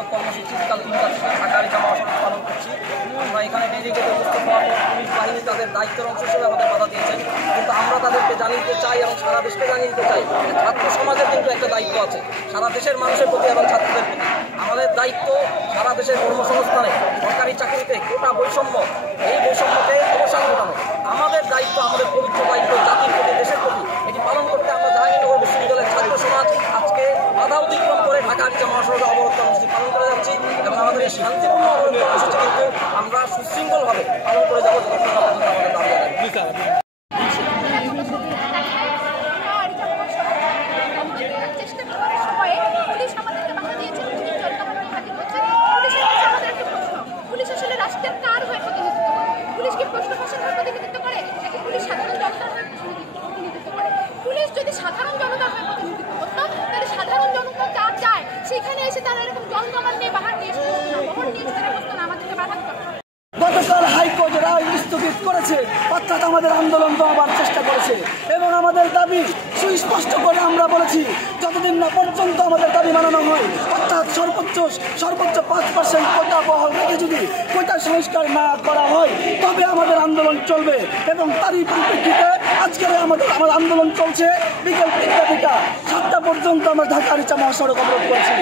অবরোধ কর্মসূচি বিকাল ৩টা থেকে ঢাকা আরিচা মহাসড়ক পালন করছি। আমরা এখানে ব্যারিকেডে উপস্থিত হওয়ার পর পুলিশ বাহিনী তাদের দায়িত্বের অংশ হিসেবে আমাদের বাধা দিয়েছেন, কিন্তু আমরা তাদেরকে জানিয়ে দিতে চাই এবং সারা দেশকে জানিয়ে দিতে চাই যে ছাত্র সমাজের কিন্তু একটা দায়িত্ব আছে সারা দেশের মানুষের প্রতি এবং ছাত্রদের প্রতি। আমাদের দায়িত্ব সারা দেশের কর্মসংস্থানে, সরকারি চাকরিতে কোটা বৈষম্য, এই বৈষম্যকে অবসান ঘটানো আমাদের দায়িত্ব, আমাদের পবিত্র দায়িত্ব জাতির প্রতি, দেশের প্রতি। এটি পালন করতে আমরা জাহাঙ্গীরনগর বিশ্ববিদ্যালয়ের ছাত্র সমাজ আজকে বাধা অতিক্রম করে ঢাকা আরিচা মহাসড়কে অবরোধ কর্মসূচি পালন করে যাচ্ছি এবং আমাদের এই শান্তিপূর্ণ অবরোধ কর্মসূচি কিন্তু আমরা সুশৃঙ্খলভাবে পালন করে যাবো যতক্ষণ না পর্যন্ত আমাদের দাবি আদায়। সাধারণ জনতা হয়ে প্রতিনিধিত্ব করতো তাহলে সাধারণ জনতা যা চায় সেখানে এসে তারা এরকম জনগণ নিয়ে বাহার নিয়ে তারা বসতো না, আমাদেরকে বাধা দিত। গতকাল হাইকোর্ট রায় স্থগিত করেছে, অর্থাৎ আমাদের আন্দোলন দমাবার চেষ্টা করেছে এবং আমাদের দাবি সুস্পষ্ট করে আমরা বলেছি যতদিন না পর্যন্ত আমাদের দাবি মানানো হয়, অর্থাৎ সর্বোচ্চ 5% কোটা বহাল রেখে যদি কোটা সংস্কার না করা হয় তবে আমাদের আন্দোলন চলবে। এবং তারই পরিপ্রেক্ষিতে আজকে আমাদের আন্দোলন চলছে বিকেল 3টা থেকে 7টা পর্যন্ত আমরা ঢাকা আরিচা মহাসড়ক অবরোধ করেছি।